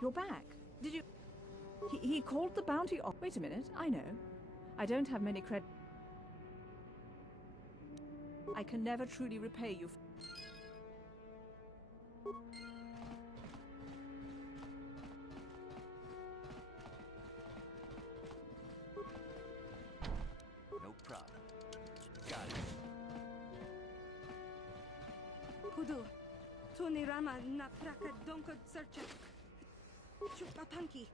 You're back. Did you... He called the bounty off... Wait a minute, I know. I don't have many credit... I can never truly repay you. No problem. Got it. Kudu, Tunirama na praka donko searcha. Chupatanki.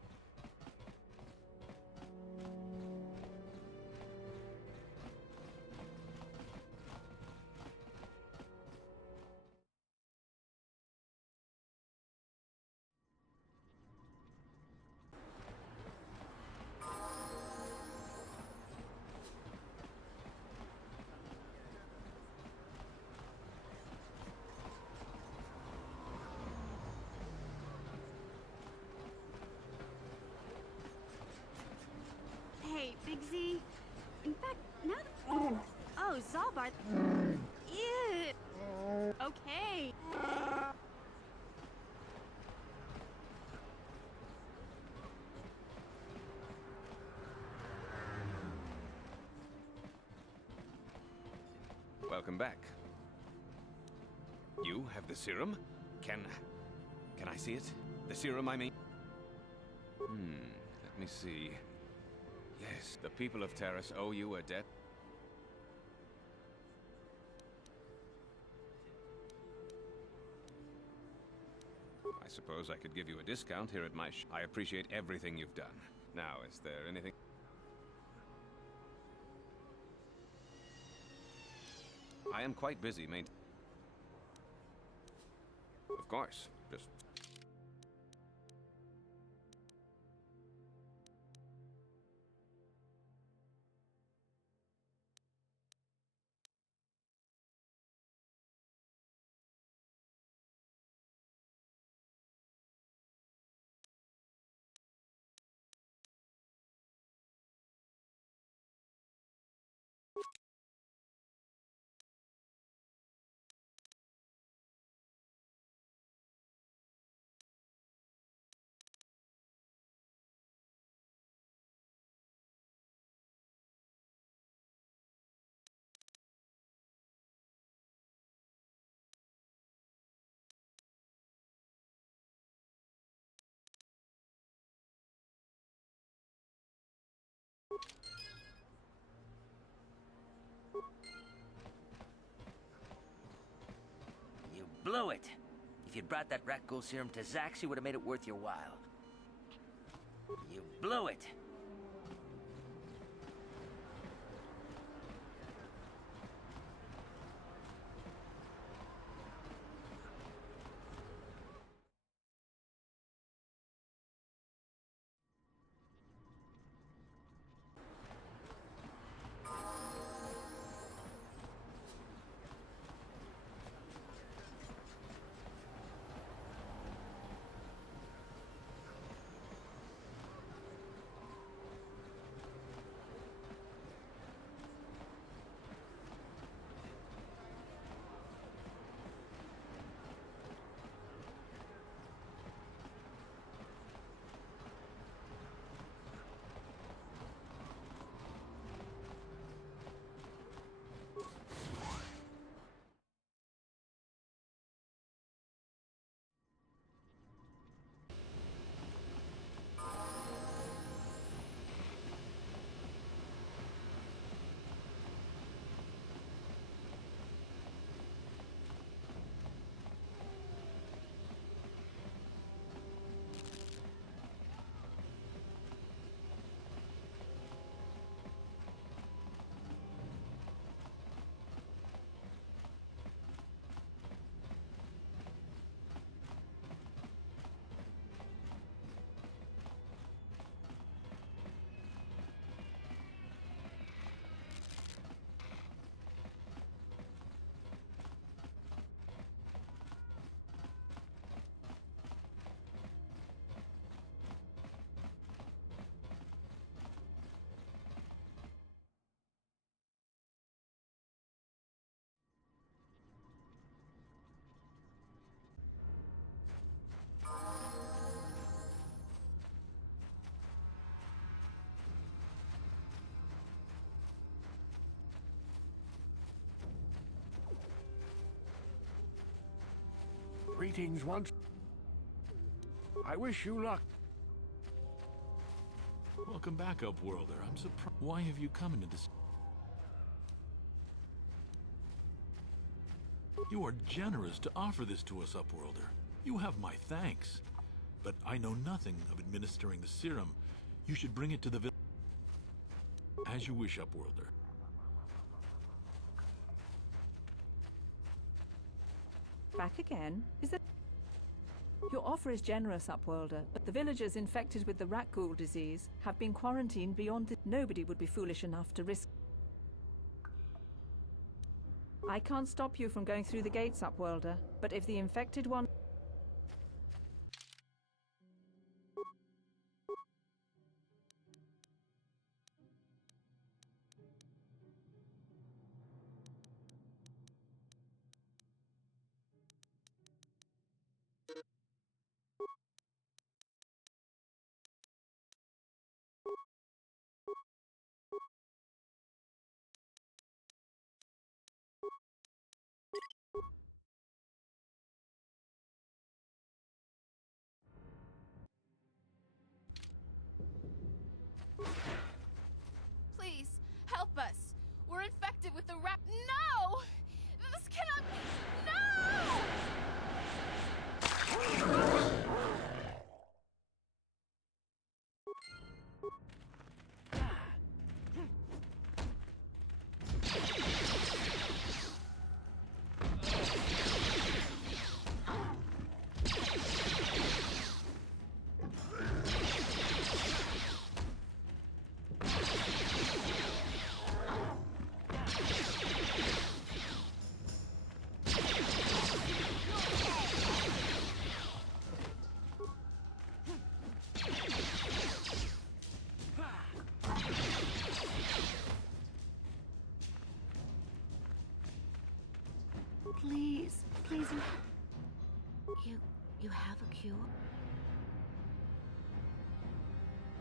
Hey, Big Z. In fact, now that... Oh, Zalbar. Ew. Okay. Welcome back. You have the serum? Can I see it? The serum, I mean? Let me see. Yes, the people of Terrace owe you a debt. I suppose I could give you a discount here at my I appreciate everything you've done. Now, is there anything... I am quite busy, mate. Of course, just... You blew it. If you'd brought that rat ghoul serum to Zax, you would have made it worth your while. You blew it. Greetings once. I wish you luck. Welcome back, Upworlder. I'm surprised. Why have you come into this? You are generous to offer this to us, Upworlder. You have my thanks. But I know nothing of administering the serum. You should bring it to the village. As you wish, Upworlder. Back again? Is that... Your offer is generous, Upworlder, but the villagers infected with the rat ghoul disease have been quarantined beyond the... Nobody would be foolish enough to risk... I can't stop you from going through the gates, Upworlder, but if the infected one... Please, help us! We're infected with the rat- No! This cannot be- No! Please, you have a cure?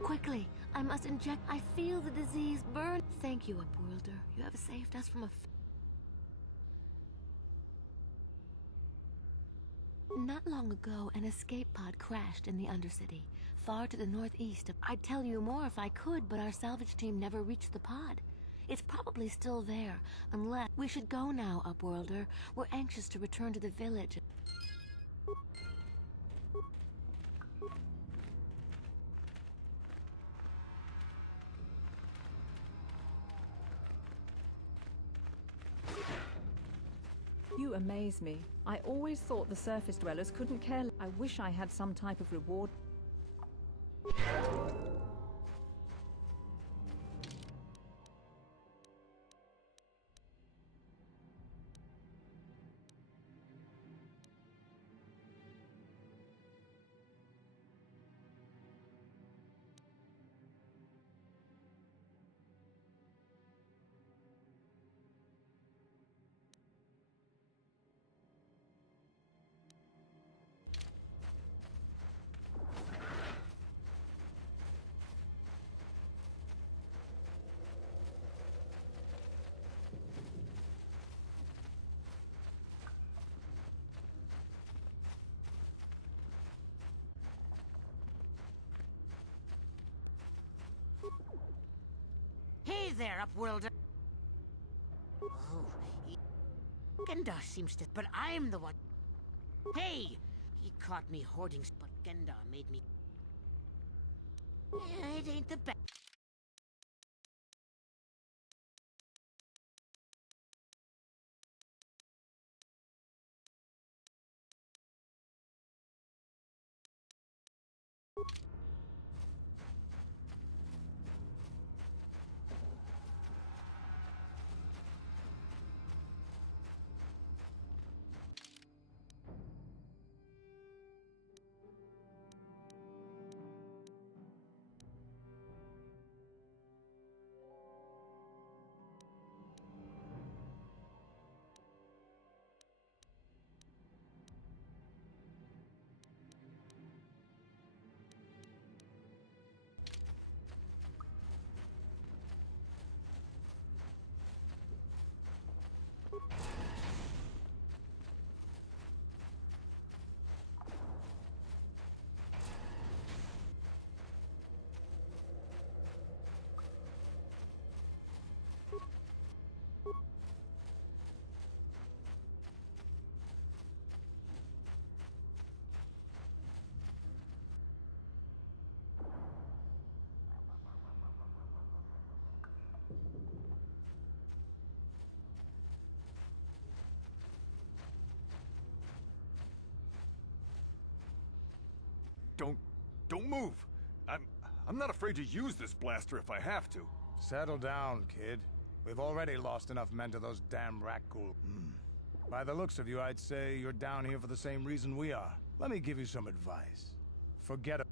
Quickly, I must inject. I feel the disease burn. Thank you, Upworlder. You have saved us from a... Not long ago, an escape pod crashed in the Undercity, far to the northeast of... I'd tell you more if I could, but our salvage team never reached the pod. It's probably still there, unless... We should go now, Upworlder. We're anxious to return to the village. You amaze me. I always thought the surface dwellers couldn't care. I wish I had some type of reward. Hey there, Upworlder. Oh, Genda seems to... But I'm the one... Hey! He caught me hoarding... But Genda made me... Yeah, it ain't the best. Don't move. I'm not afraid to use this blaster if I have to. Settle down, kid. We've already lost enough men to those damn Rakghoul. By the looks of you, I'd say you're down here for the same reason we are. Let me give you some advice. Forget it.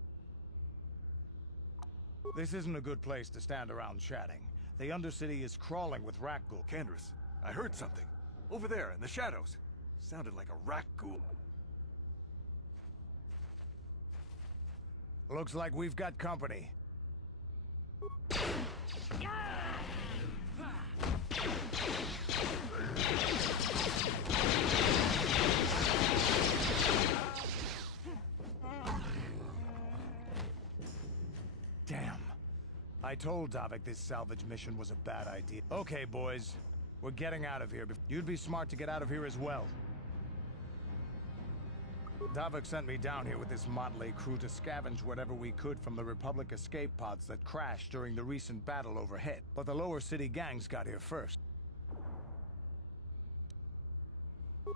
This isn't a good place to stand around chatting. The Undercity is crawling with Rakghoul. Candace, I heard something. Over there, in the shadows. Sounded like a Rakghoul. Looks like we've got company. Damn. I told Davik this salvage mission was a bad idea. Okay, boys. We're getting out of here. You'd be smart to get out of here as well. Davik sent me down here with this motley crew to scavenge whatever we could from the Republic escape pods that crashed during the recent battle overhead. But the lower city gangs got here first.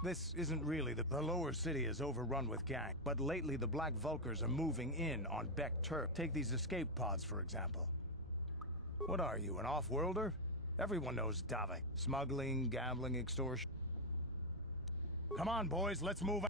This isn't really the lower city is overrun with gangs, but lately the Black Vulkars are moving in on Beck turf. Take these escape pods, for example. What are you, an off-worlder? Everyone knows Davik. Smuggling, gambling, extortion. Come on, boys, let's move out.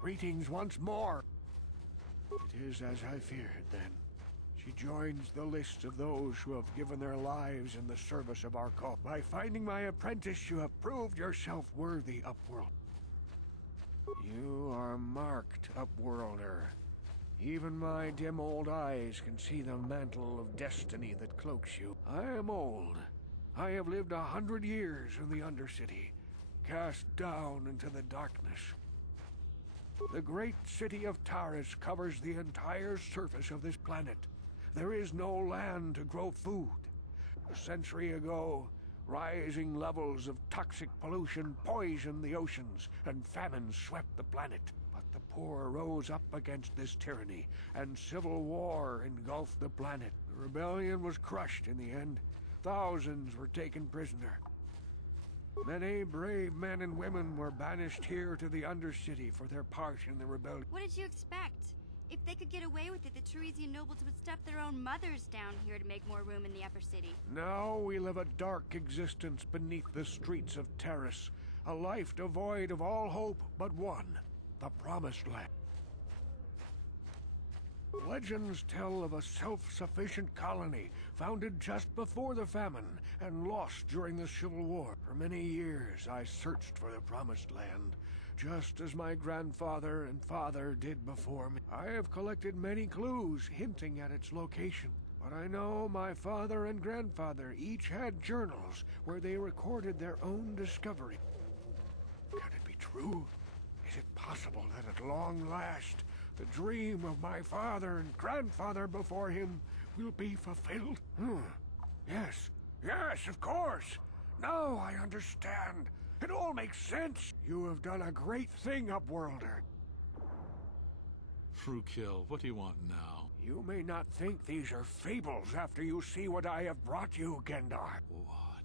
Greetings once more. It is as I feared, then. She joins the list of those who have given their lives in the service of our cause. By finding my apprentice, you have proved yourself worthy, Upworld. You are marked, Upworlder. Even my dim old eyes can see the mantle of destiny that cloaks you. I am old. I have lived 100 years in the Undercity, cast down into the darkness. The great city of Taris covers the entire surface of this planet. There is no land to grow food. A century ago, rising levels of toxic pollution poisoned the oceans, and famine swept the planet. But the poor rose up against this tyranny, and civil war engulfed the planet. The rebellion was crushed in the end. Thousands were taken prisoner. Many brave men and women were banished here to the Undercity for their part in the rebellion. What did you expect? If they could get away with it, the Teresian nobles would stuff their own mothers down here to make more room in the upper city. Now we live a dark existence beneath the streets of Taris, a life devoid of all hope but one, the Promised Land. Legends tell of a self-sufficient colony founded just before the famine and lost during the Civil War. For many years I searched for the Promised Land, just as my grandfather and father did before me. I have collected many clues hinting at its location, but I know my father and grandfather each had journals where they recorded their own discovery. Can it be true? Is it possible that at long last, the dream of my father and grandfather before him will be fulfilled? Yes, of course. Now I understand. It all makes sense. You have done a great thing, Upworlder. Frukill, what do you want now? You may not think these are fables after you see what I have brought you, Gendar. What?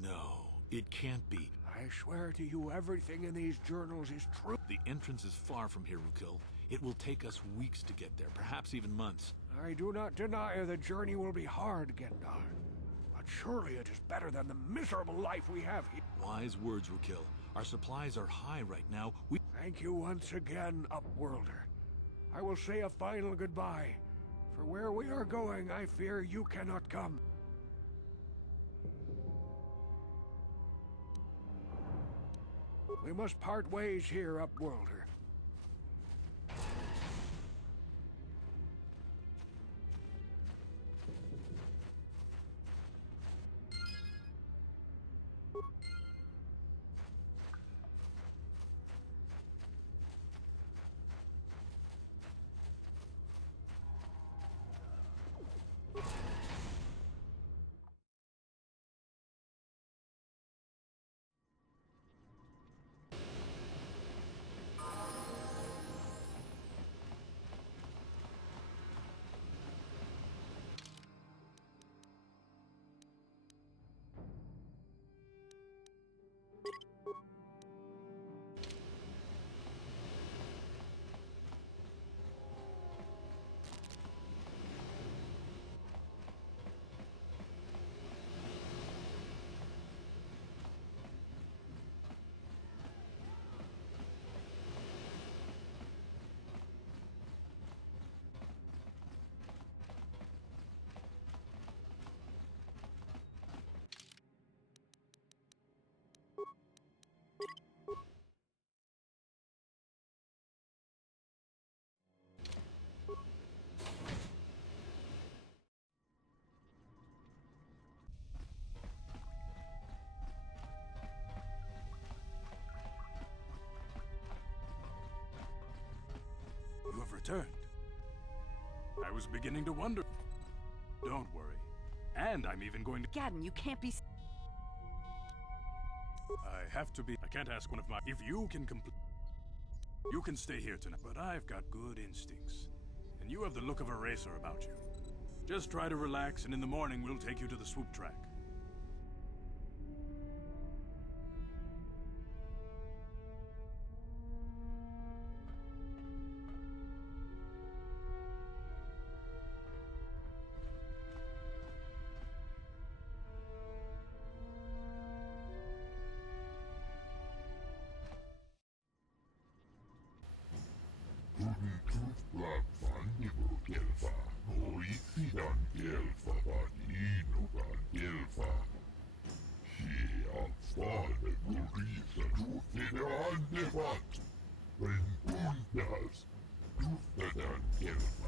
No, it can't be. I swear to you, everything in these journals is true. The entrance is far from here, Frukill. It will take us weeks to get there, perhaps even months. I do not deny the journey will be hard, Gendar. But surely it is better than the miserable life we have here. Wise words, Frukill. Our supplies are high right now. Thank you once again, Upworlder. I will say a final goodbye. For where we are going, I fear you cannot come. We must part ways here, Upworlder. You have returned. I was beginning to wonder. Don't worry. And I'm even going to... Gadden, you can't be... I have to be... I can't ask one of my... If you can complete... You can stay here tonight. But I've got good instincts. And you have the look of a racer about you. Just try to relax, and in the morning we'll take you to the swoop track. When Boone does, Dufnadan Gelfa.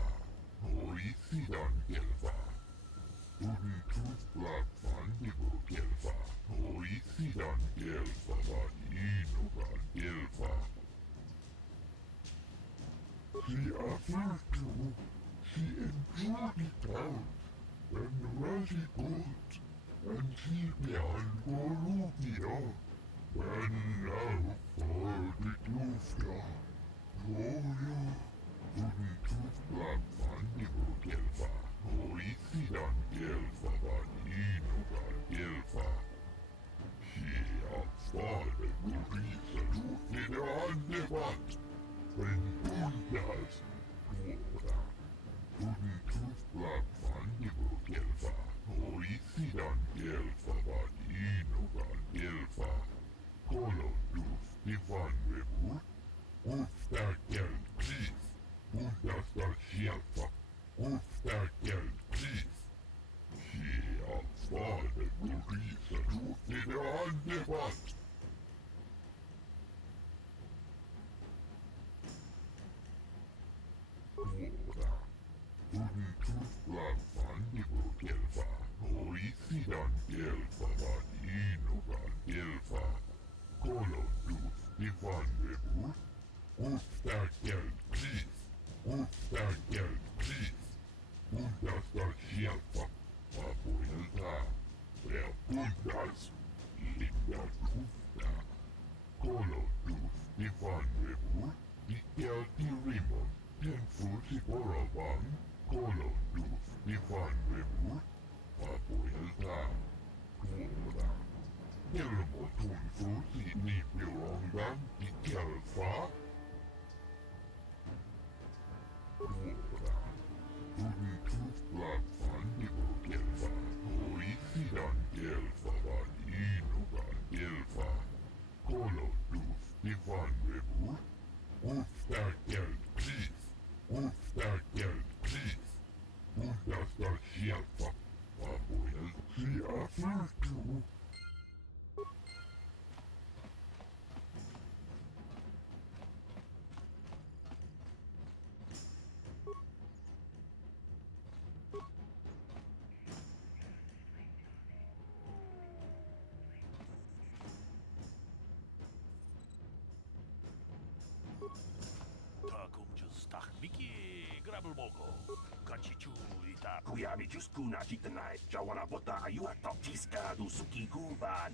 Kuyabi Juskuna Chitanai, Jawana Bota, you are top Tiska, do Suki Kuba,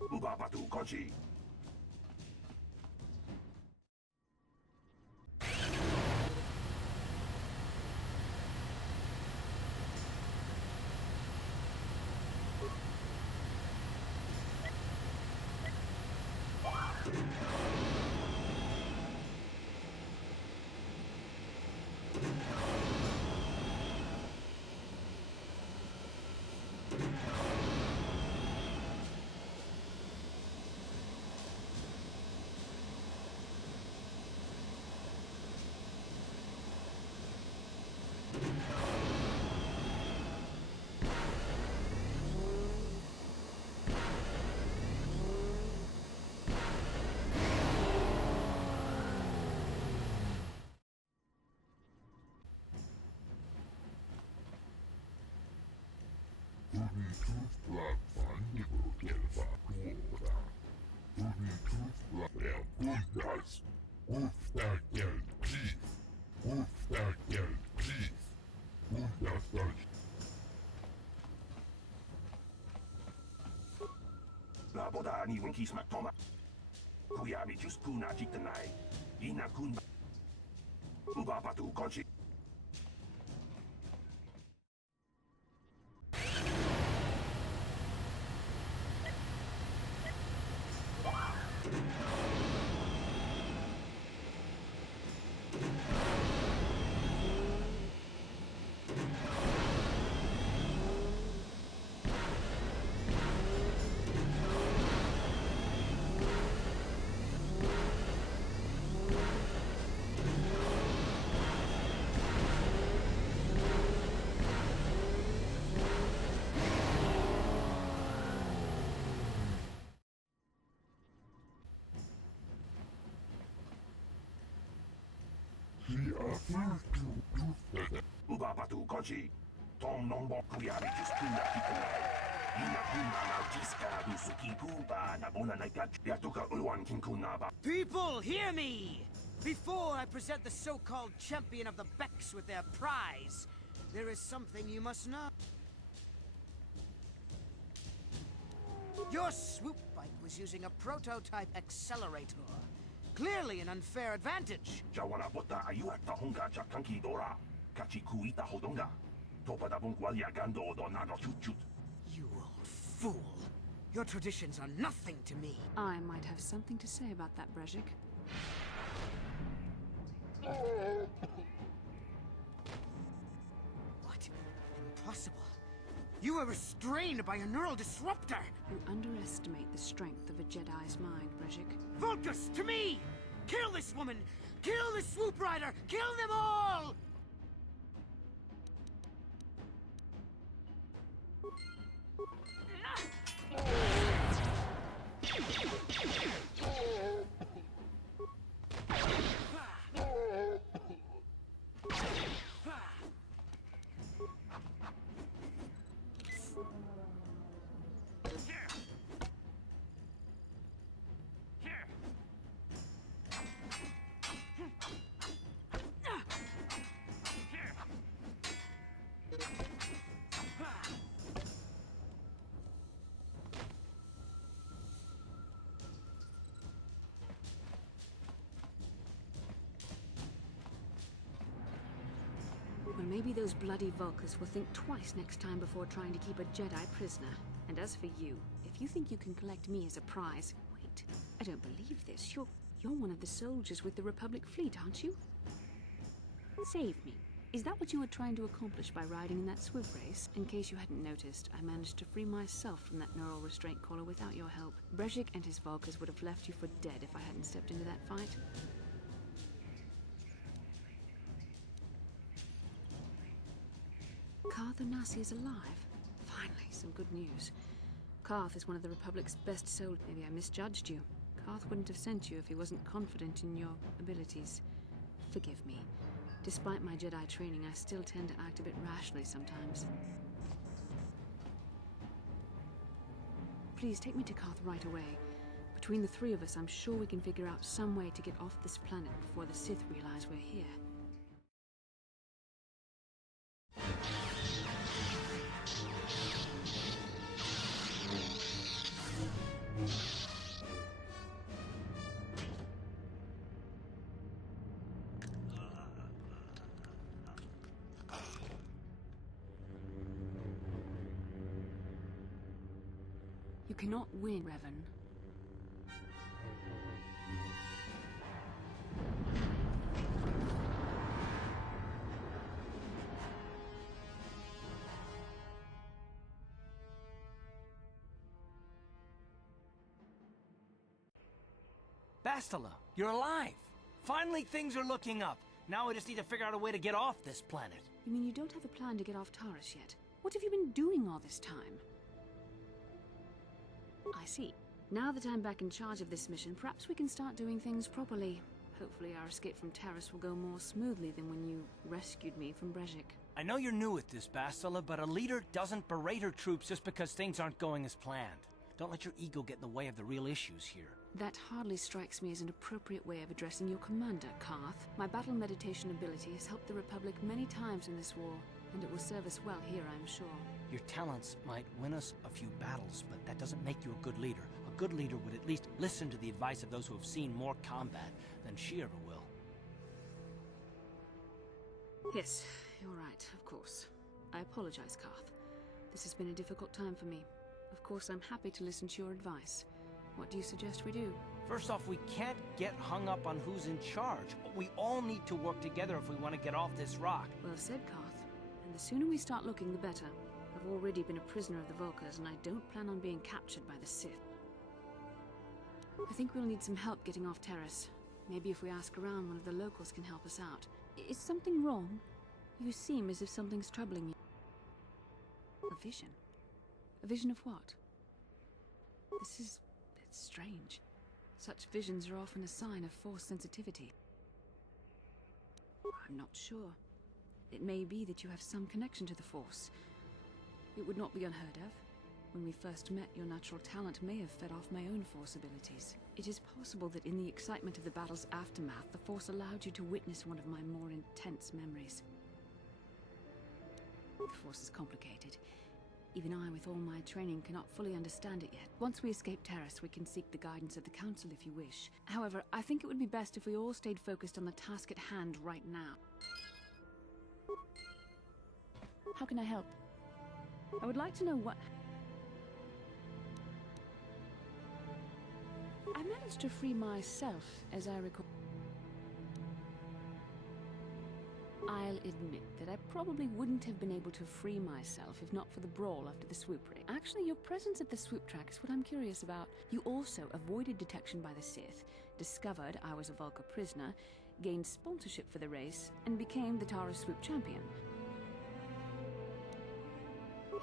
Ubabatu Kochi. La boda ni wunki smak toma. Kuyabi Juskuna Chitanai, Inakun Ubabatu Kochi. Ubapatu Koji, Tom Nombo Kuyabi Juskuna Kikunai, Inakuna Nautiska Dusukiku Ba Nabona Naikat, Yatuka Uwan Kinkunaba. People, hear me! Before I present the so-called champion of the Becks with their prize, there is something you must know. Your swoop bike was using a prototype accelerator. Clearly an unfair advantage. Jawana Bota Ayuata Honga Chakanki Dora, Kachikuita Hodonga, Topadabun Gualiagando Donado Chuchut. You old fool. Your traditions are nothing to me. I might have something to say about that, Brezhik. What? Impossible. You were restrained by a neural disruptor! You underestimate the strength of a Jedi's mind, Brezhik. Vulcus, to me! Kill this woman! Kill the swoop rider! Kill them all! Well, maybe those bloody Vulcans will think twice next time before trying to keep a Jedi prisoner. And as for you, if you think you can collect me as a prize... Wait, I don't believe this. You're one of the soldiers with the Republic fleet, aren't you? Save me. Is that what you were trying to accomplish by riding in that swoop race? In case you hadn't noticed, I managed to free myself from that neural restraint collar without your help. Brezhik and his Vulcans would have left you for dead if I hadn't stepped into that fight. Karth Onasi is alive. Finally, some good news. Karth is one of the Republic's best soldiers. Maybe I misjudged you. Karth wouldn't have sent you if he wasn't confident in your abilities. Forgive me. Despite my Jedi training, I still tend to act a bit rashly sometimes. Please take me to Karth right away. Between the three of us, I'm sure we can figure out some way to get off this planet before the Sith realize we're here. You cannot win, Revan. Bastila, you're alive! Finally, things are looking up. Now I just need to figure out a way to get off this planet. You mean you don't have a plan to get off Taris yet? What have you been doing all this time? I see. Now that I'm back in charge of this mission, perhaps we can start doing things properly. Hopefully our escape from Taris will go more smoothly than when you rescued me from Brezhik. I know you're new at this, Bastila, but a leader doesn't berate her troops just because things aren't going as planned. Don't let your ego get in the way of the real issues here. That hardly strikes me as an appropriate way of addressing your commander, Karth. My battle meditation ability has helped the Republic many times in this war, and it will serve us well here, I'm sure. Your talents might win us a few battles, but that doesn't make you a good leader. A good leader would at least listen to the advice of those who have seen more combat than she ever will. Yes, you're right, of course. I apologize, Karth. This has been a difficult time for me. Of course, I'm happy to listen to your advice. What do you suggest we do? First off, we can't get hung up on who's in charge. We all need to work together if we want to get off this rock. Well said, Karth. And the sooner we start looking, the better. I've already been a prisoner of the Vulcans, and I don't plan on being captured by the Sith. I think we'll need some help getting off Taris. Maybe if we ask around, one of the locals can help us out. Is something wrong? You seem as if something's troubling you. A vision? A vision of what? It's strange. Such visions are often a sign of force sensitivity. I'm not sure. It may be that you have some connection to the Force. It would not be unheard of. When we first met, your natural talent may have fed off my own Force abilities. It is possible that in the excitement of the battle's aftermath, the Force allowed you to witness one of my more intense memories. The Force is complicated. Even I, with all my training, cannot fully understand it yet. Once we escape Terrace, we can seek the guidance of the Council if you wish. However, I think it would be best if we all stayed focused on the task at hand right now. How can I help? I would like to know what... I managed to free myself, as I recall. I'll admit that I probably wouldn't have been able to free myself if not for the brawl after the swoop raid. Actually, your presence at the swoop track is what I'm curious about. You also avoided detection by the Sith, discovered I was a Vulca prisoner, gained sponsorship for the race, and became the Tara swoop champion.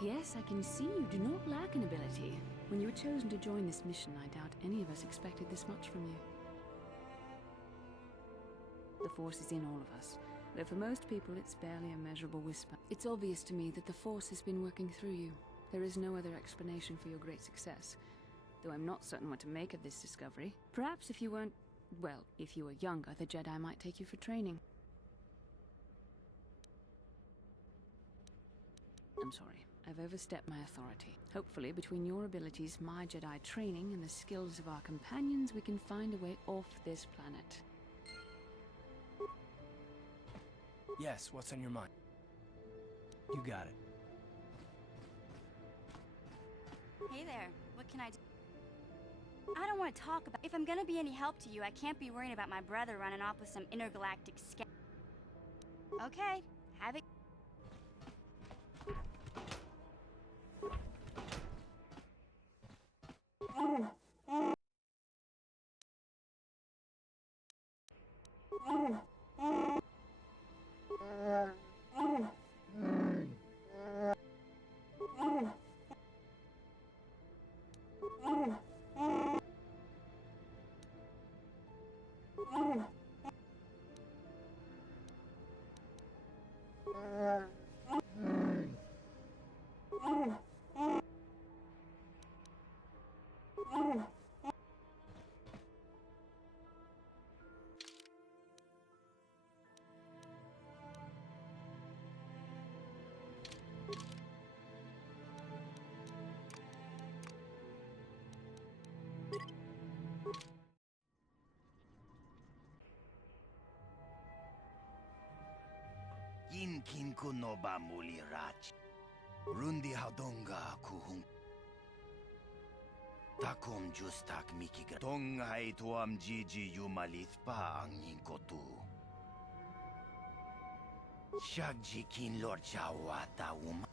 Yes, I can see you do not lack an ability. When you were chosen to join this mission, I doubt any of us expected this much from you. The Force is in all of us, though for most people it's barely a measurable whisper. It's obvious to me that the Force has been working through you. There is no other explanation for your great success, though I'm not certain what to make of this discovery. Perhaps if you weren't... well, if you were younger, the Jedi might take you for training. I'm sorry. I've overstepped my authority. Hopefully, between your abilities, my Jedi training, and the skills of our companions, we can find a way off this planet. Yes, what's on your mind? You got it. Hey there, what can I do? I don't want to talk about... If I'm gonna be any help to you, I can't be worrying about my brother running off with some intergalactic scout. Okay, have it. Yinkin kunoba mulirach. Rundi hadonga kuhung. Takom justak mikiga. Tonghai tuam jiji yumalithpa ang yinkotu. Shagji kin lord chawata uma.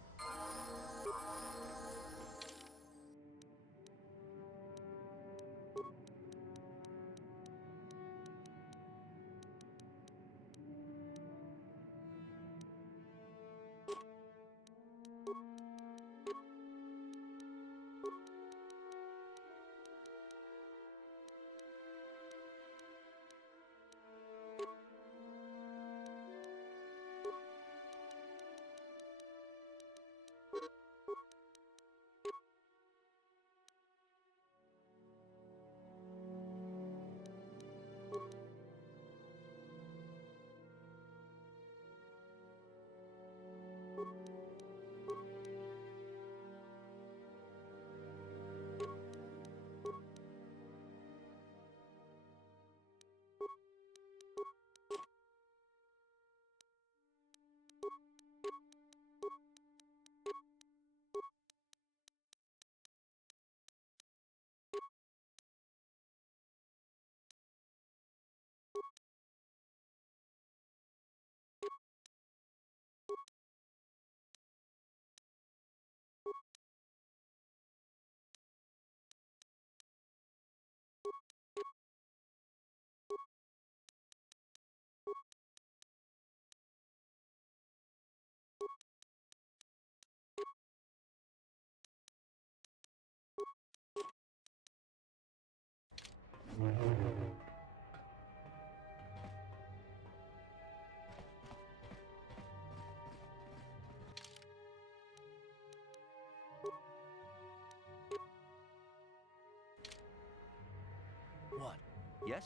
Yes?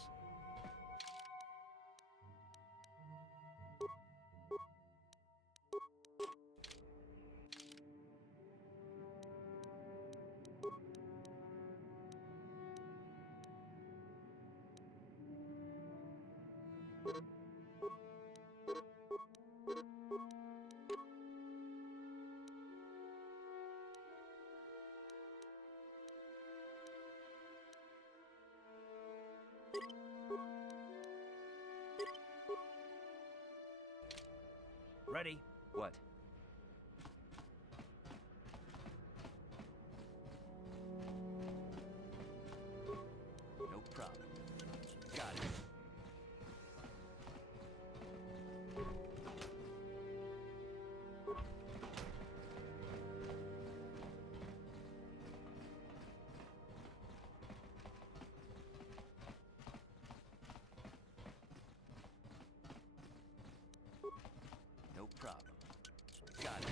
Ready? What? No problem. Got it. No problem. Got it.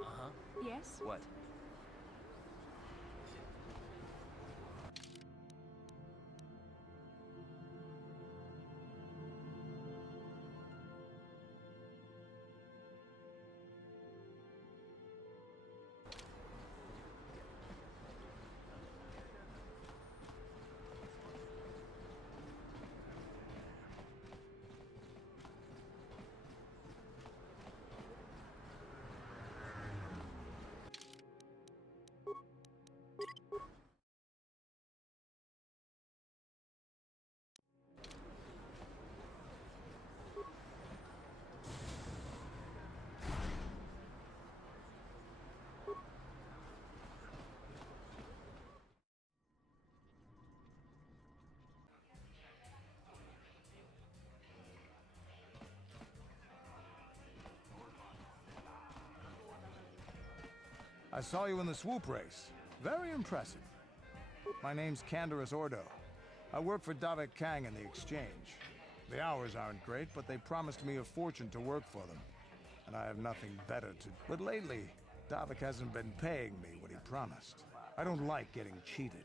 Uh-huh. Yes? What? I saw you in the swoop race. Very impressive. My name's Canderous Ordo. I work for Davik Kang in the Exchange. The hours aren't great, but they promised me a fortune to work for them. And I have nothing better to... But lately, Davik hasn't been paying me what he promised. I don't like getting cheated.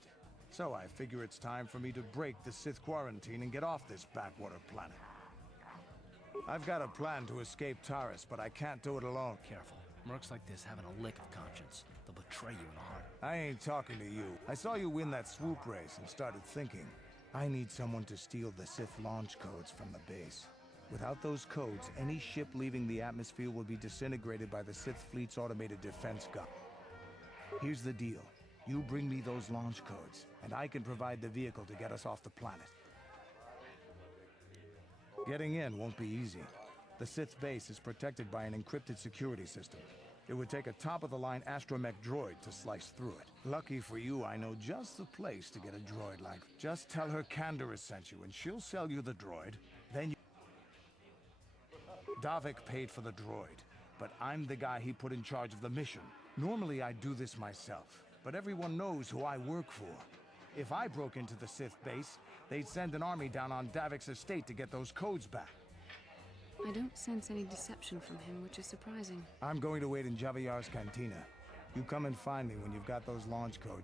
So I figure it's time for me to break the Sith quarantine and get off this backwater planet. I've got a plan to escape Taris, but I can't do it alone. Careful. Mercs like this haven't a lick of conscience. They'll betray you in a heart. I ain't talking to you. I saw you win that swoop race and started thinking, I need someone to steal the Sith launch codes from the base. Without those codes, any ship leaving the atmosphere will be disintegrated by the Sith fleet's automated defense gun. Here's the deal. You bring me those launch codes, and I can provide the vehicle to get us off the planet. Getting in won't be easy. The Sith base is protected by an encrypted security system. It would take a top-of-the-line astromech droid to slice through it. Lucky for you, I know just the place to get a droid like... Just tell her Canderous sent you, and she'll sell you the droid. Then you... Davik paid for the droid, but I'm the guy he put in charge of the mission. Normally I'd do this myself, but everyone knows who I work for. If I broke into the Sith base, they'd send an army down on Davik's estate to get those codes back. I don't sense any deception from him, which is surprising. I'm going to wait in Javiyar's cantina. You come and find me when you've got those launch codes.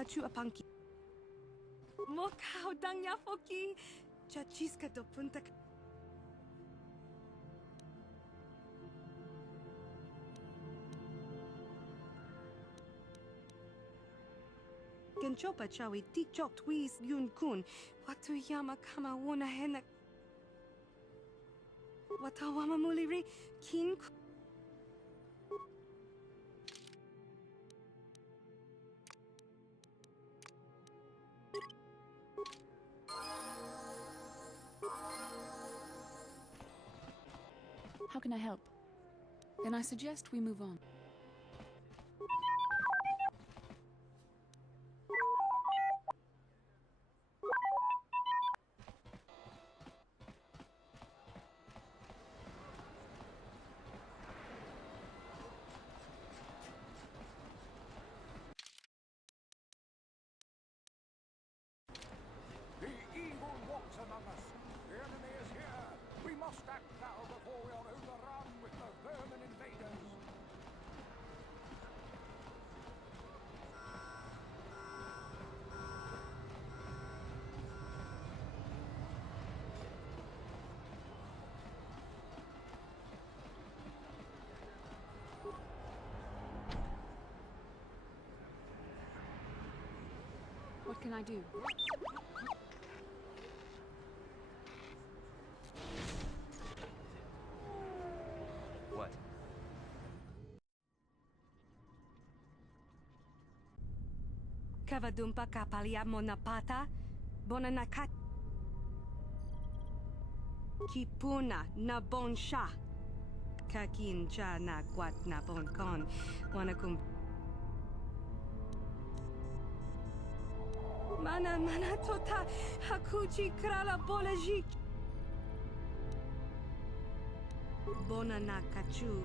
Hachu apanki. Mokao dangya foki. Chachiska do punta. Genchopa chawi tikchok twis yun kun. Watuyama kama wona hena. Watawama muliri kin. How can I help? Then I suggest we move on. The evil walks among us. The enemy is here. We must act now before we are overrun with the vermin invaders. What can I do? What? Kavadumpa kapaliamo na pata. Bonanakat. Kipuna na bonsha. Kakincha na kwat na bonkon. Wanakum. Mana tota hakuchi krala bolajik. Bonana kachu.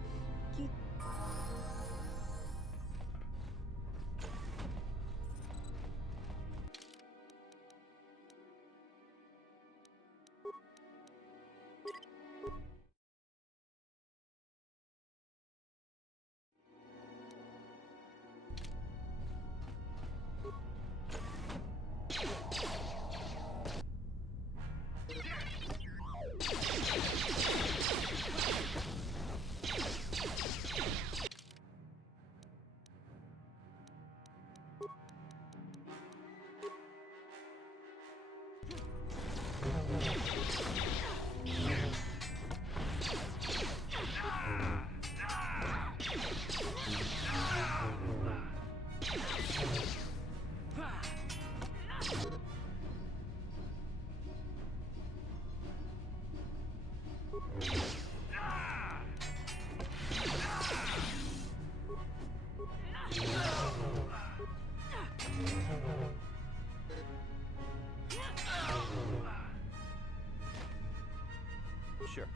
Sure.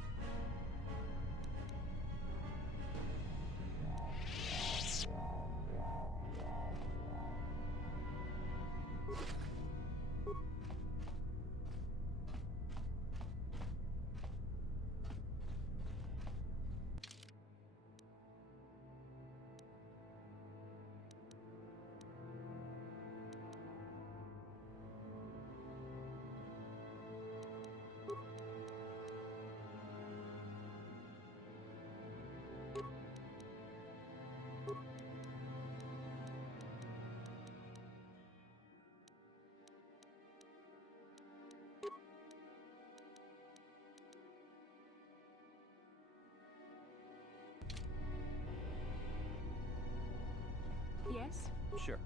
Yes? Sure.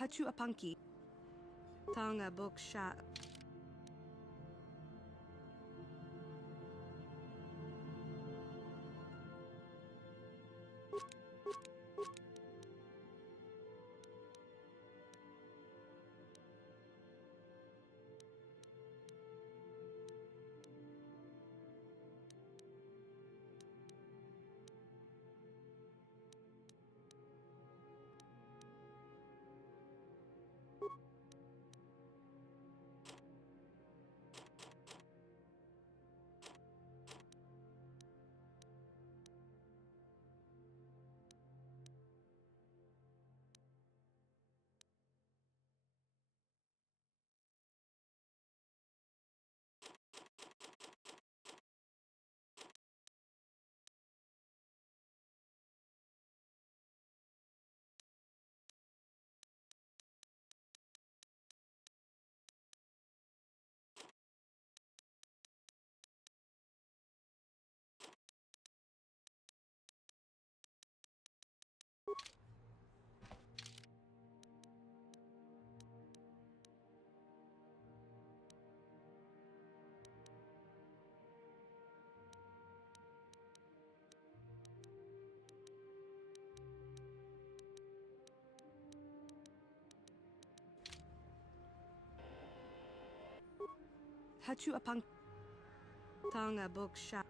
Hachu apanki. Tanga book sha. Hachu apang. Tanga book sha.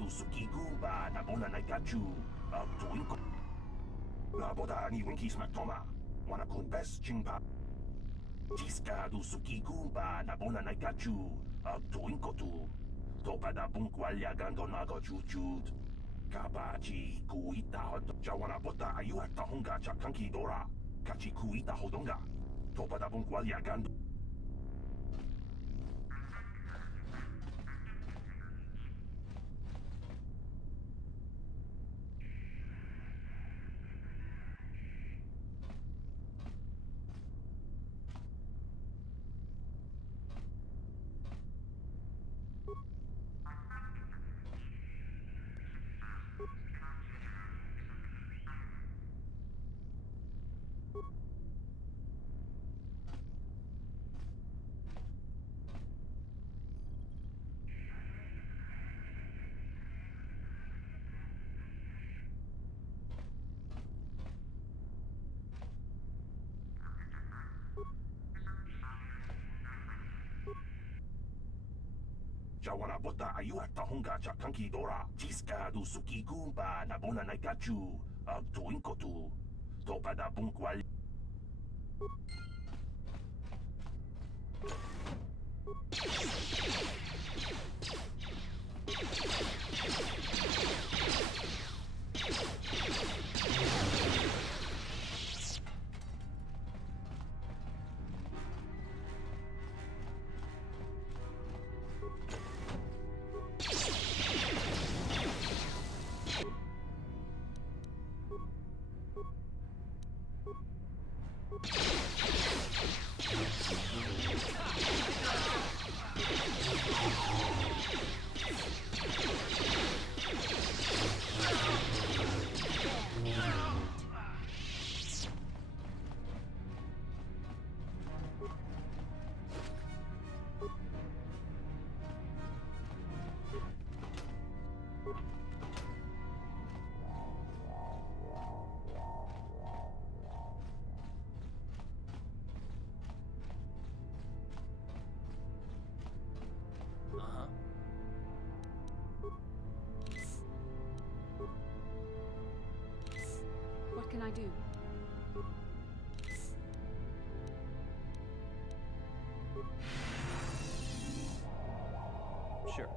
du Sukigumba Nabona Naikachu Tuinko Laboda ni Winky Smaktoma Wanakun Best Chingpa Tiska du Sukigumba Nabona Naikachu Tuinko tu Topada Bunkwalya Gandonago Chujud Kabachi Kuita Hot Jawana Bota Ayuata Honga Chakanki Dora Kachi Kuita Hodonga Topada Bunkwalya Gando Jawana Bota Ayuata Honga Chakanki Dora Tiska du Sukigumba Nabona Naikachu Tuinko tu Topada Bunkwal What can I do? Sure.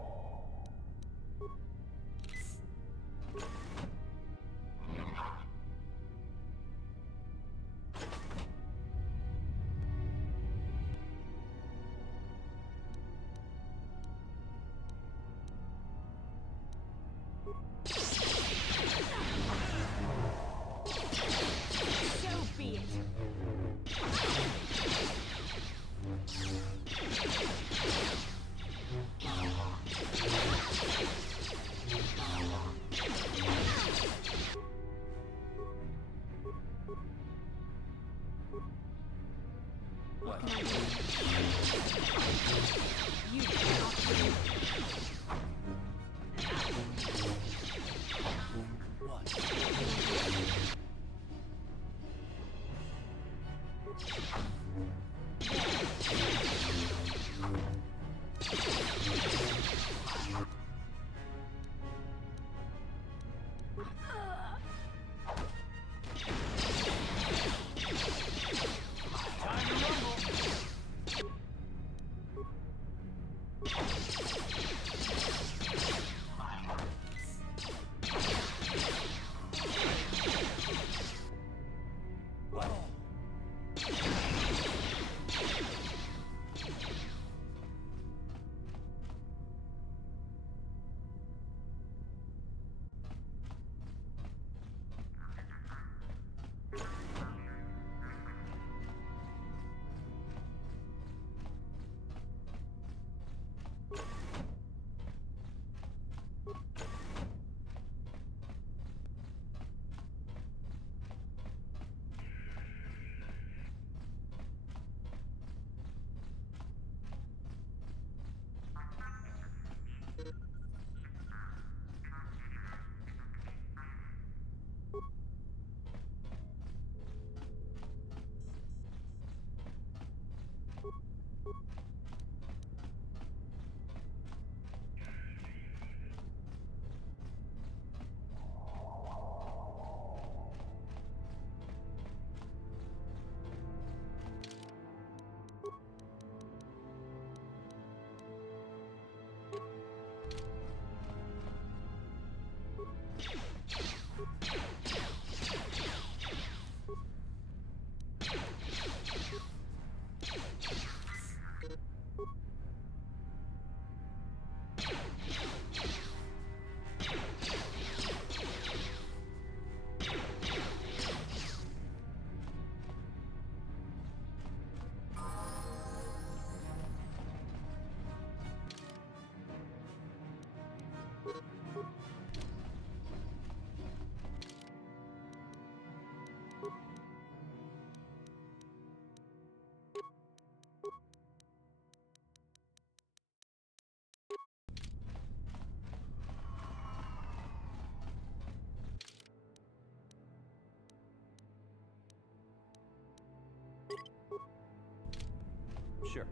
Sure.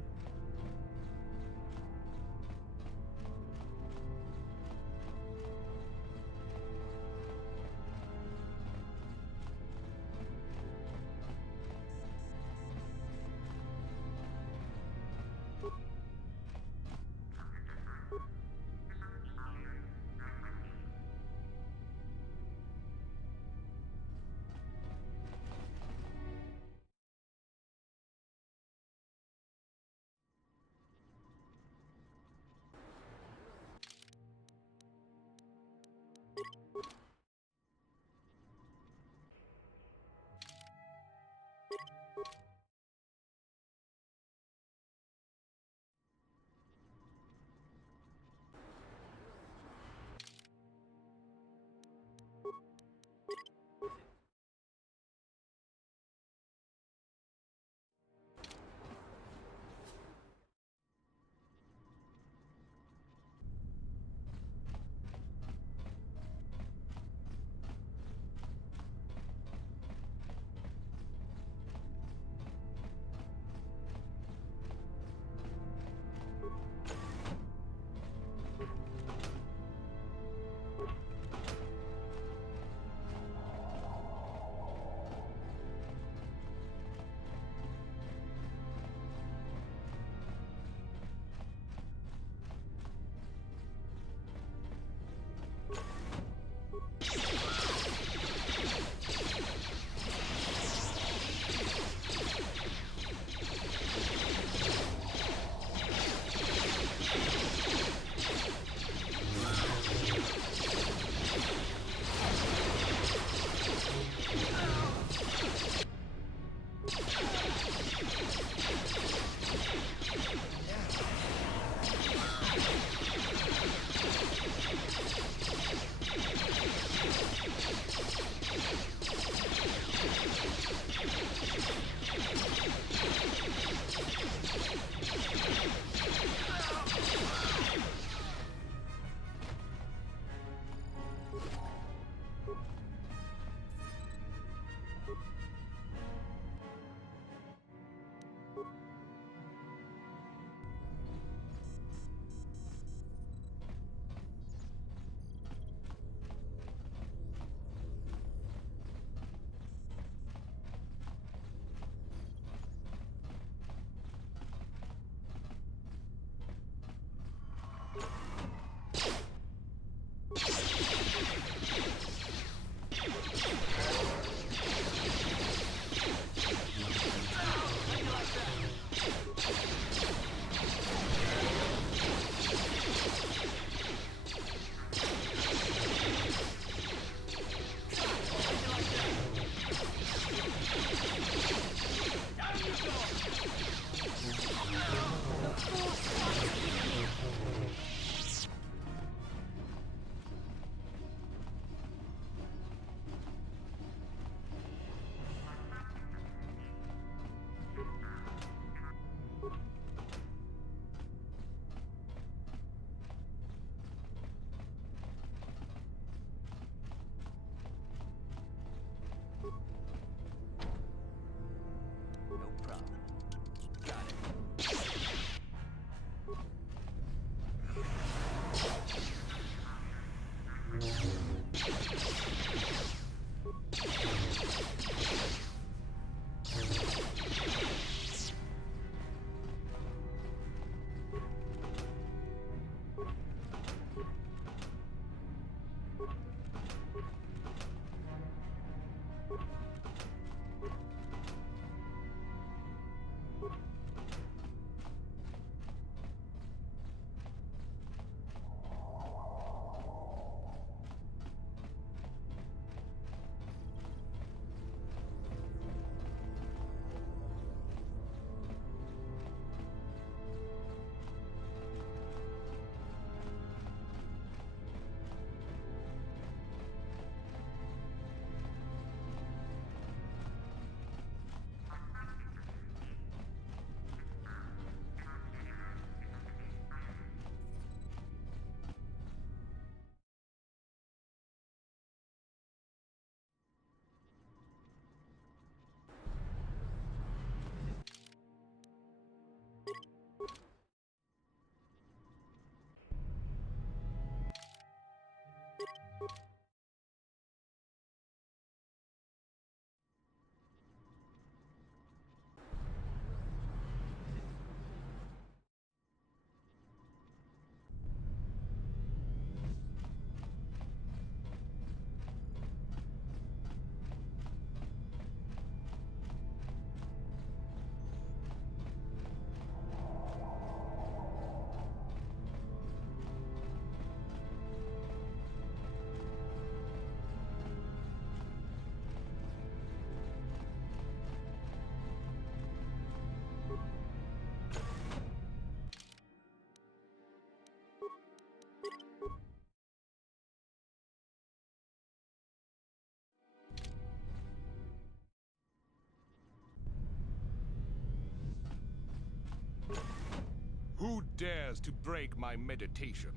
Who dares to break my meditation?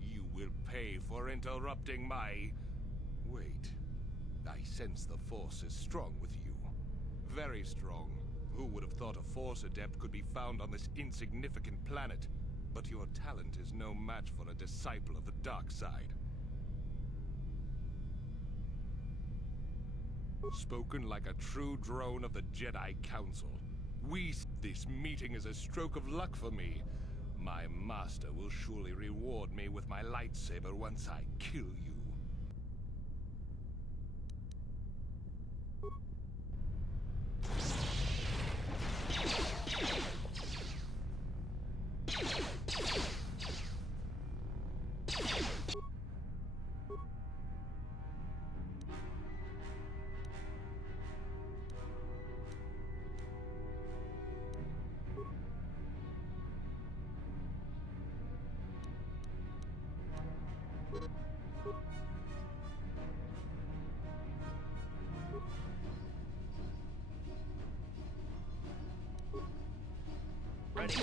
You will pay for interrupting my... Wait. I sense the Force is strong with you. Very strong. Who would have thought a Force adept could be found on this insignificant planet? But your talent is no match for a disciple of the dark side. Spoken like a true drone of the Jedi Council. This meeting is a stroke of luck for me. My master will surely reward me with my lightsaber once I kill you. Ready?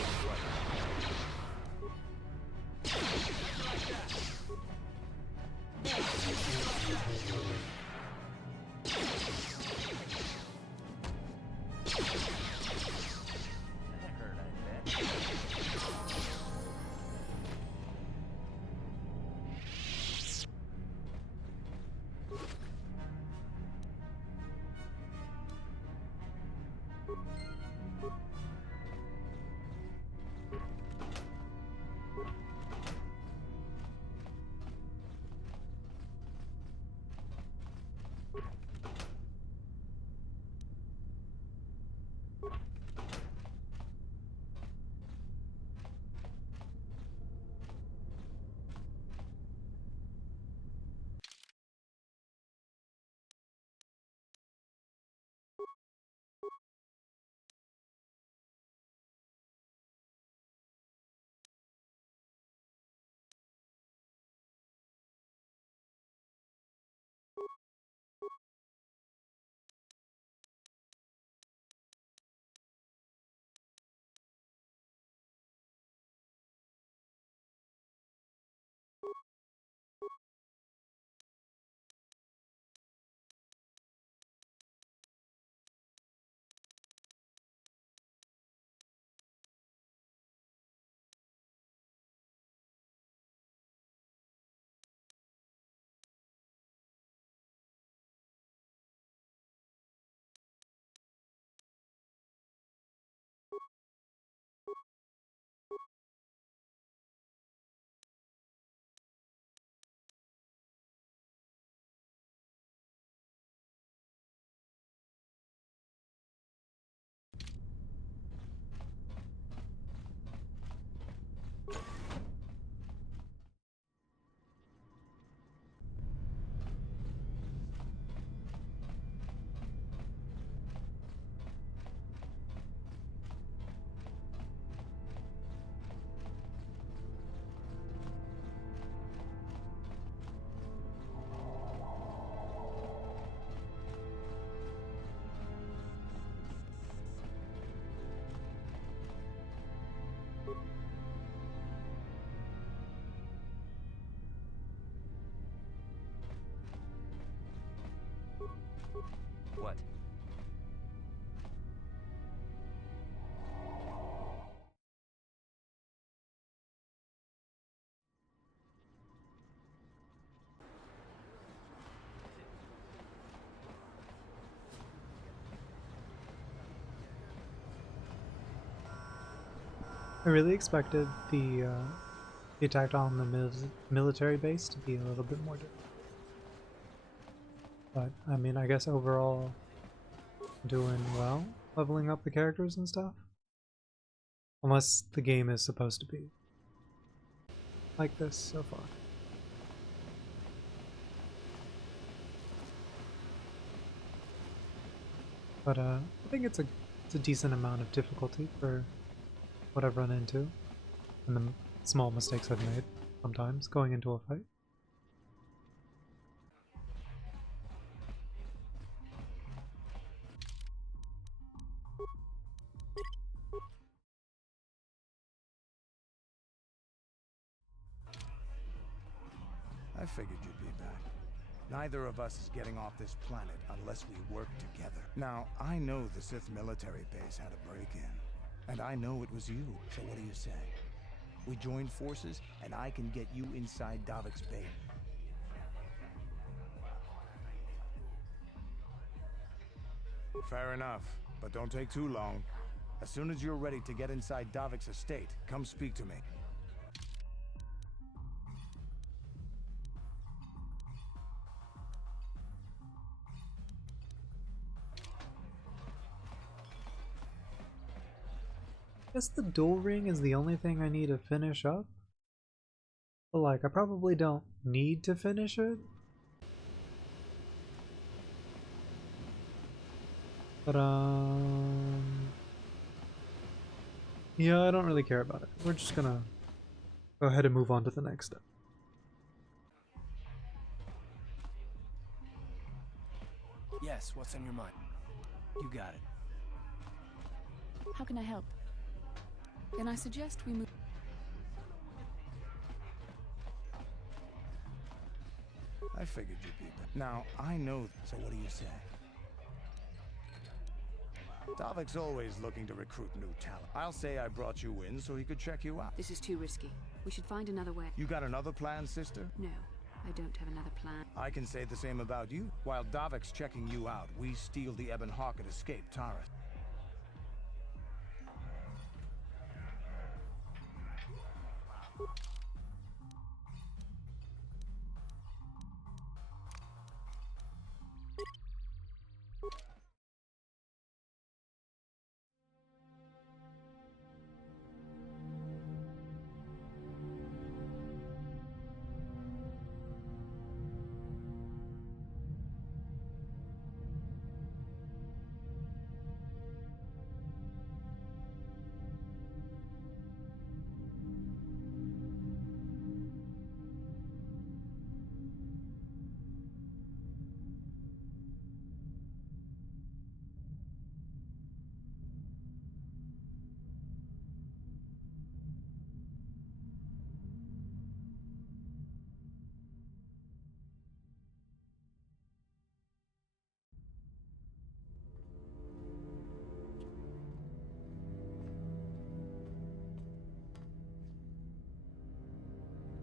What? I really expected the attack on the military base to be a little bit more difficult. But, I mean, I guess overall doing well, leveling up the characters and stuff. Unless the game is supposed to be like this so far. But I think it's a decent amount of difficulty for what I've run into and the small mistakes I've made sometimes going into a fight. figured you'd be back. Neither of us is getting off this planet unless we work together. Now, I know the Sith military base had a break-in, and I know it was you, so what do you say? We join forces, and I can get you inside Davik's base. Fair enough, but don't take too long. As soon as you're ready to get inside Davik's estate, come speak to me. Guess the duel ring is the only thing I need to finish up. But like, I probably don't need to finish it. But yeah, I don't really care about it. We're just gonna go ahead and move on to the next step. Yes, what's on your mind? You got it. How can I help? Then I suggest we move. I figured you'd be back. Now, I know, so what do you say? Davik's always looking to recruit new talent. I'll say I brought you in so he could check you out. This is too risky. We should find another way. You got another plan, sister? No, I don't have another plan. I can say the same about you. While Davik's checking you out, we steal the Ebon Hawk and escape Taris.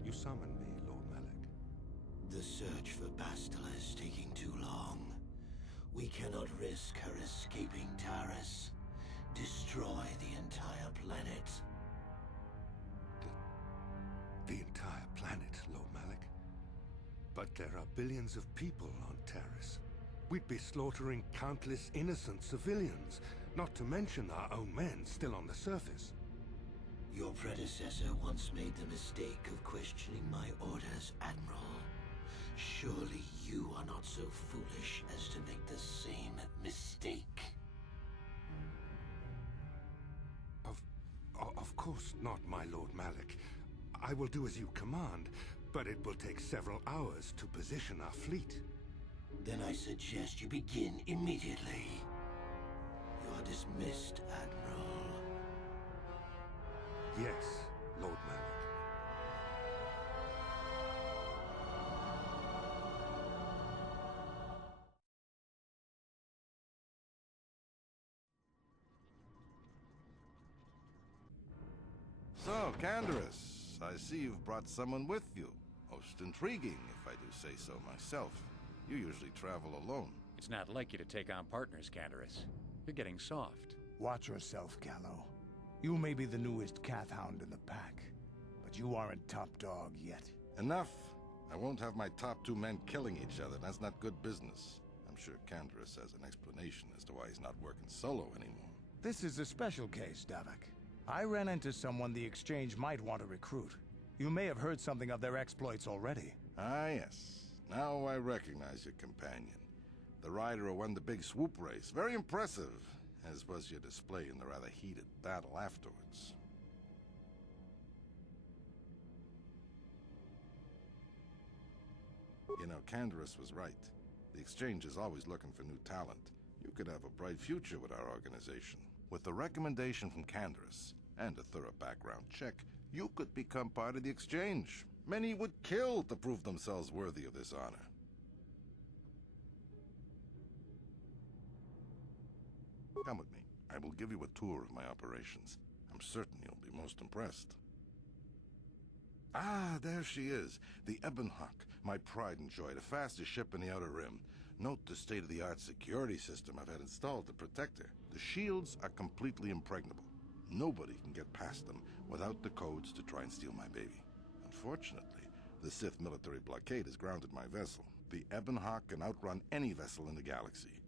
You summoned me, Lord Malak. The search for Bastila is taking too long. We cannot risk her escaping Taris. Destroy the entire planet. The entire planet, Lord Malak? But there are billions of people on Taris. We'd be slaughtering countless innocent civilians, not to mention our own men still on the surface. Your predecessor once made the mistake of questioning my orders, Admiral. Surely you are not so foolish as to make the same mistake. Of course not, my Lord Malak. I will do as you command, but it will take several hours to position our fleet. Then I suggest you begin immediately. You are dismissed, Admiral. Yes, Lord Malak. So, Canderous, I see you've brought someone with you. Most intriguing, if I do say so myself. You usually travel alone. It's not like you to take on partners, Canderous. You're getting soft. Watch yourself, Gallo. You may be the newest Cath Hound in the pack, but you aren't top dog yet. Enough. I won't have my top two men killing each other. That's not good business. I'm sure Canderous has an explanation as to why he's not working solo anymore. This is a special case, Davik. I ran into someone the Exchange might want to recruit. You may have heard something of their exploits already. Ah, yes. Now I recognize your companion. The rider who won the big swoop race. Very impressive, as was your display in the rather heated battle afterwards. You know, Canderous was right. The Exchange is always looking for new talent. You could have a bright future with our organization. With the recommendation from Canderous and a thorough background check, you could become part of the Exchange. Many would kill to prove themselves worthy of this honor. Come with me. I will give you a tour of my operations. I'm certain you'll be most impressed. Ah, there she is. The Ebonhawk, my pride and joy, the fastest ship in the Outer Rim. Note the state-of-the-art security system I've had installed to protect her. The shields are completely impregnable. Nobody can get past them without the codes to try and steal my baby. Unfortunately, the Sith military blockade has grounded my vessel. The Ebonhawk can outrun any vessel in the galaxy.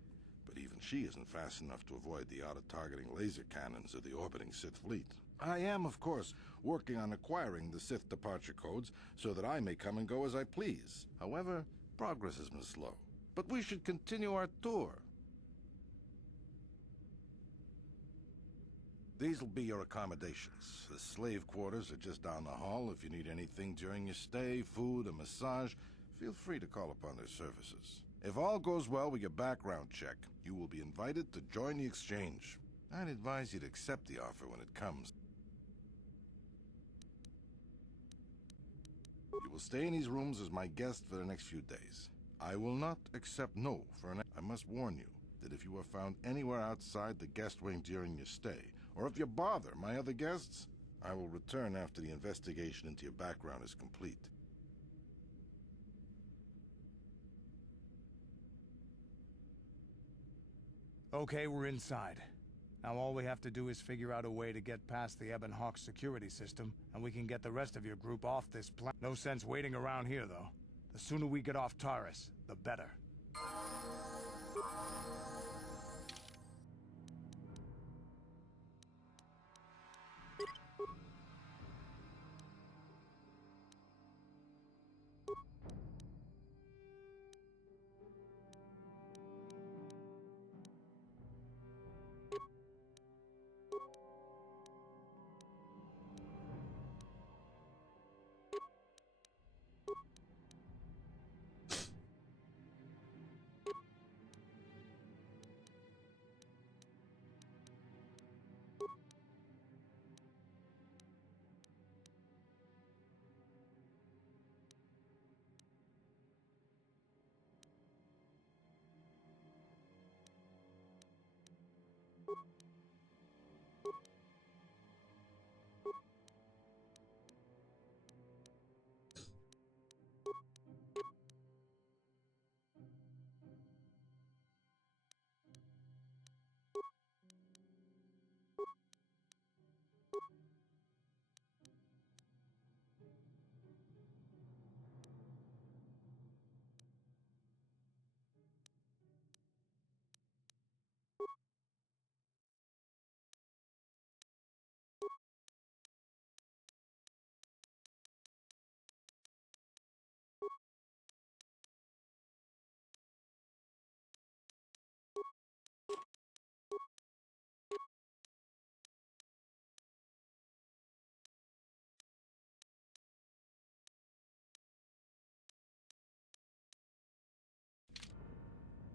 But even she isn't fast enough to avoid the auto-targeting laser cannons of the orbiting Sith fleet. I am, of course, working on acquiring the Sith departure codes so that I may come and go as I please. However, progress has been slow. But we should continue our tour. These will be your accommodations. The slave quarters are just down the hall. If you need anything during your stay, food, a massage, feel free to call upon their services. If all goes well with your background check, you will be invited to join the exchange. I'd advise you to accept the offer when it comes. You will stay in these rooms as my guest for the next few days. I will not accept no for an... I must warn you that if you are found anywhere outside the guest wing during your stay, or if you bother my other guests, I will return after the investigation into your background is complete. Okay, we're inside. Now all we have to do is figure out a way to get past the Ebonhawk security system, and we can get the rest of your group off this planet. No sense waiting around here, though. The sooner we get off Taurus, the better.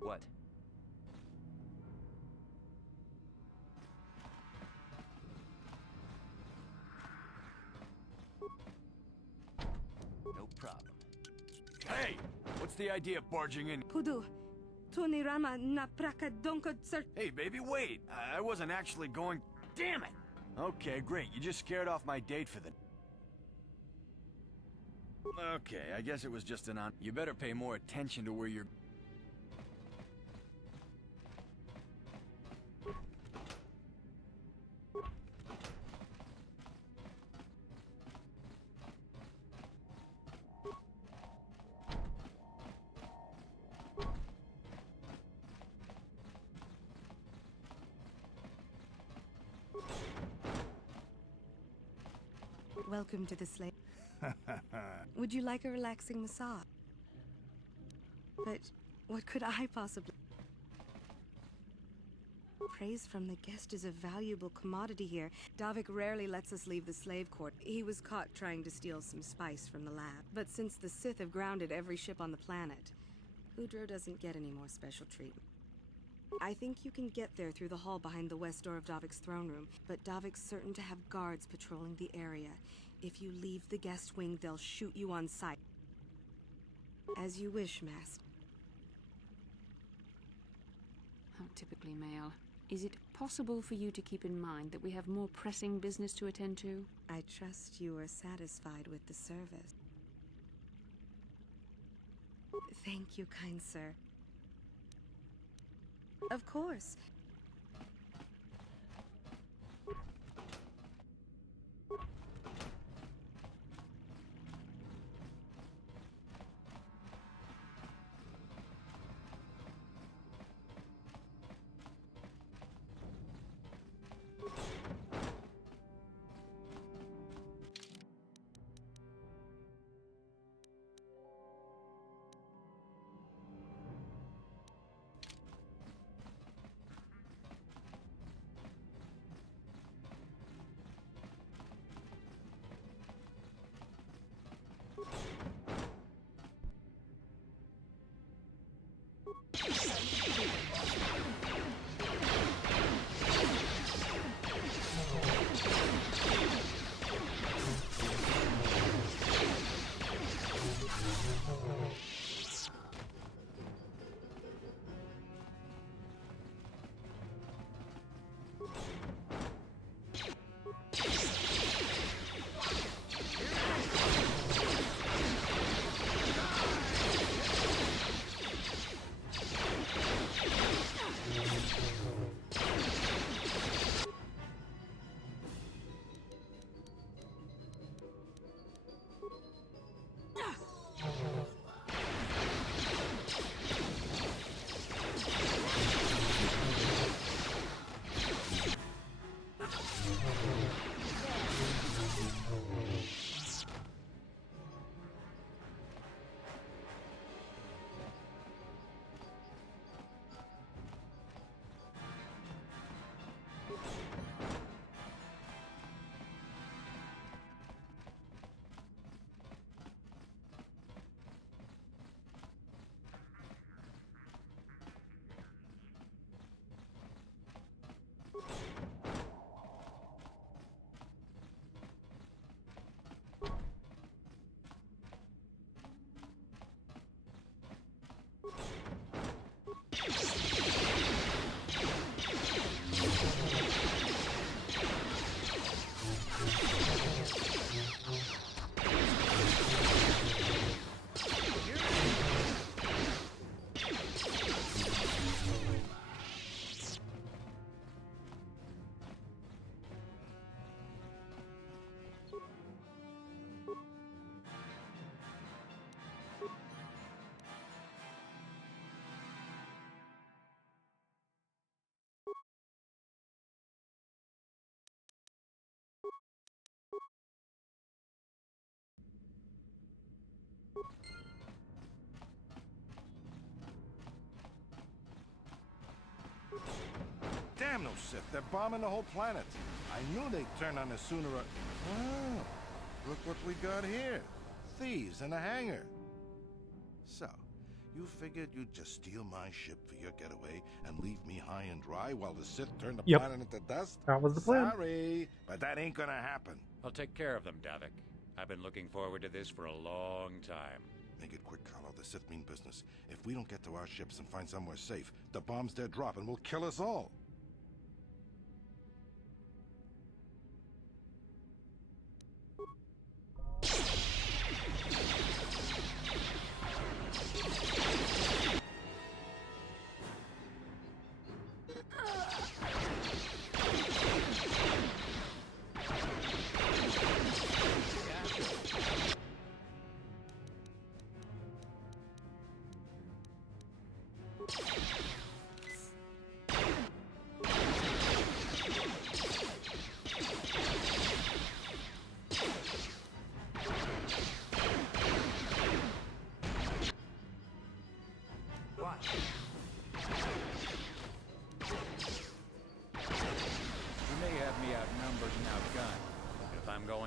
What? No problem. Hey! What's the idea of barging in? Pudu, Tunirama na praka donko sir. Hey, baby, wait! I wasn't actually going... Damn it! Okay, great. You just scared off my date for the... Okay, I guess it was just an on... You better pay more attention to where you're... Welcome to the slave. Would you like a relaxing massage? But what could I possibly... Praise from the guest is a valuable commodity here. Davik rarely lets us leave the slave court. He was caught trying to steal some spice from the lab. But since the Sith have grounded every ship on the planet, Udro doesn't get any more special treatment. I think you can get there through the hall behind the west door of Davik's throne room, but Davik's certain to have guards patrolling the area. If you leave the guest wing, they'll shoot you on sight. As you wish, Master. How typically male. Is it possible for you to keep in mind that we have more pressing business to attend to? I trust you are satisfied with the service. Thank you, kind sir. Of course. Damn those Sith, they're bombing the whole planet. I knew they'd turn on us sooner or... Oh, look what we got here. Thieves in a hangar. So, you figured you'd just steal my ship for your getaway and leave me high and dry while the Sith turn the planet into dust? That was the plan. Sorry, but that ain't gonna happen. I'll take care of them, Davik. I've been looking forward to this for a long time. Make it quick, Carlo. The Sith mean business. If we don't get to our ships and find somewhere safe, the bombs they're dropping will kill us all.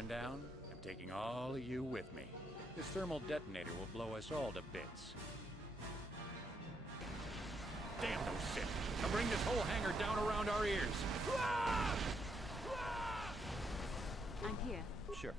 Down, I'm taking all of you with me. This thermal detonator will blow us all to bits. Damn those Sith! Now bring this whole hangar down around our ears! I'm here. Sure.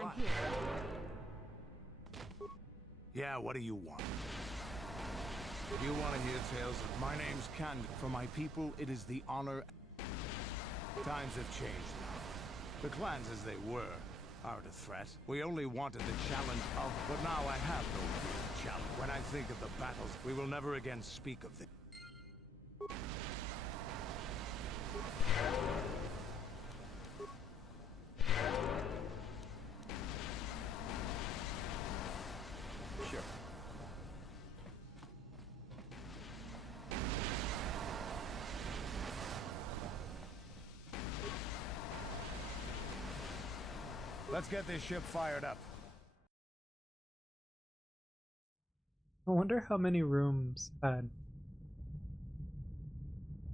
I'm here. Yeah, what do you want? You want to hear tales of my name's Cand. For my people, it is the honor. Times have changed now. The clans as they were aren't a threat. We only wanted the challenge of, but now I have no real challenge. When I think of the battles, we will never again speak of them. Sure. Let's get this ship fired up. I wonder how many rooms had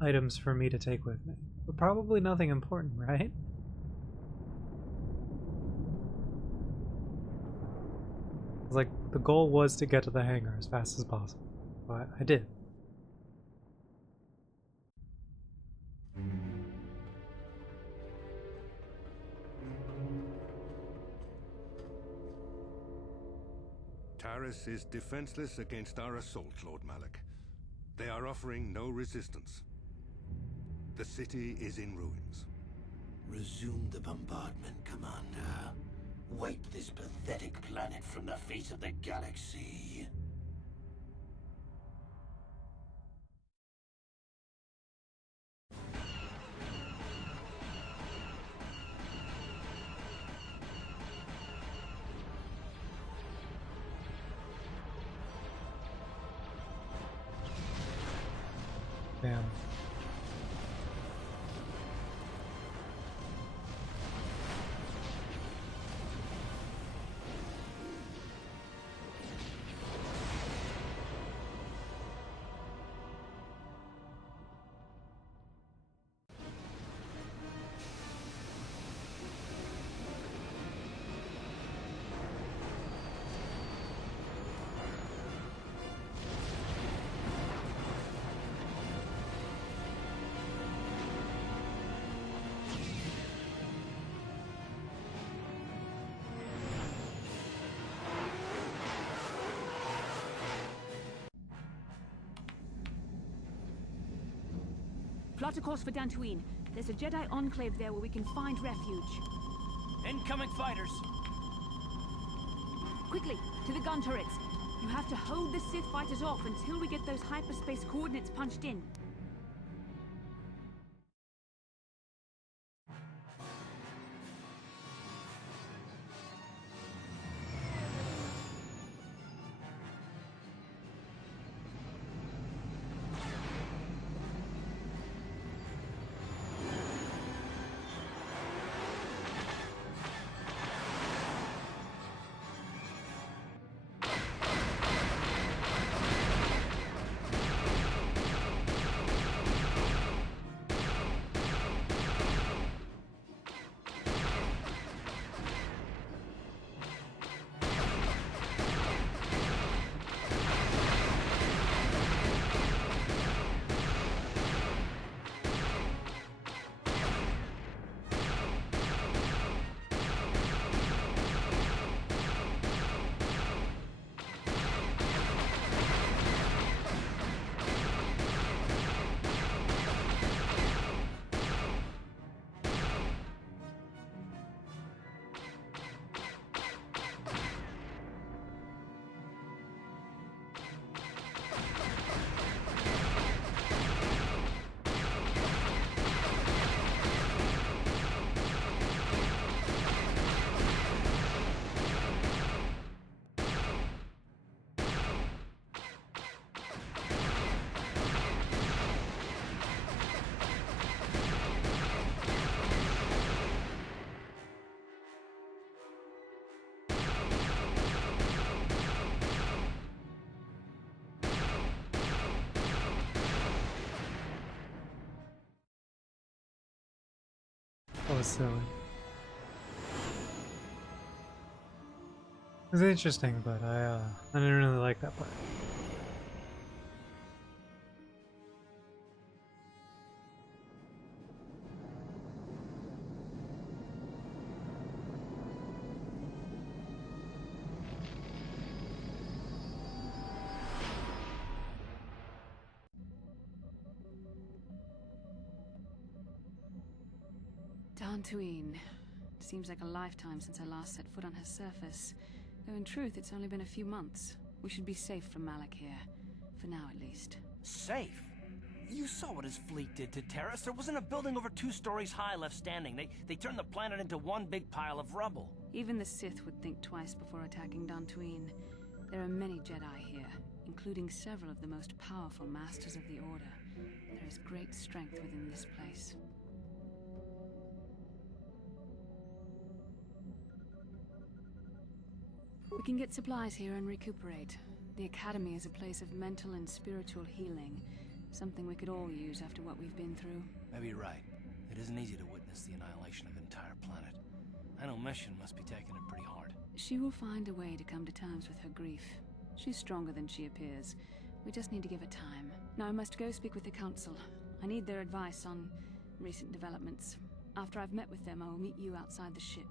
items for me to take with me. But probably nothing important, right? It's like the goal was to get to the hangar as fast as possible. But I did. Taris is defenseless against our assault, Lord Malak. They are offering no resistance. The city is in ruins. Resume the bombardment, Commander. Wipe this pathetic planet from the face of the galaxy. Damn. Plot a course for Dantooine. There's a Jedi enclave there where we can find refuge. Incoming fighters! Quickly, to the gun turrets. You have to hold the Sith fighters off until we get those hyperspace coordinates punched in. was silly. It was interesting, but I didn't really like that part. Dantooine. Seems like a lifetime since I last set foot on her surface. Though in truth, it's only been a few months. We should be safe from Malak here. For now, at least. Safe? You saw what his fleet did to Terrace. There wasn't a building over 2 stories high left standing. They turned the planet into one big pile of rubble. Even the Sith would think twice before attacking Dantooine. There are many Jedi here, including several of the most powerful Masters of the Order. There is great strength within this place. We can get supplies here and recuperate. The Academy is a place of mental and spiritual healing. Something we could all use after what we've been through. Maybe you're right. It isn't easy to witness the annihilation of an entire planet. I know Mission must be taking it pretty hard. She will find a way to come to terms with her grief. She's stronger than she appears. We just need to give her time. Now I must go speak with the Council. I need their advice on recent developments. After I've met with them, I will meet you outside the ship.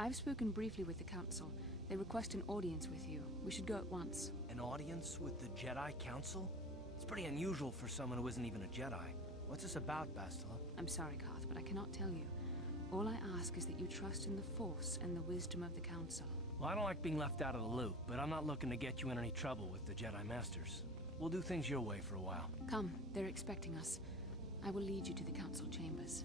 I've spoken briefly with the Council. They request an audience with you. We should go at once. An audience with the Jedi Council? It's pretty unusual for someone who isn't even a Jedi. What's this about, Bastila? I'm sorry, Carth, but I cannot tell you. All I ask is that you trust in the Force and the wisdom of the Council. Well, I don't like being left out of the loop, but I'm not looking to get you in any trouble with the Jedi Masters. We'll do things your way for a while. Come, they're expecting us. I will lead you to the Council chambers.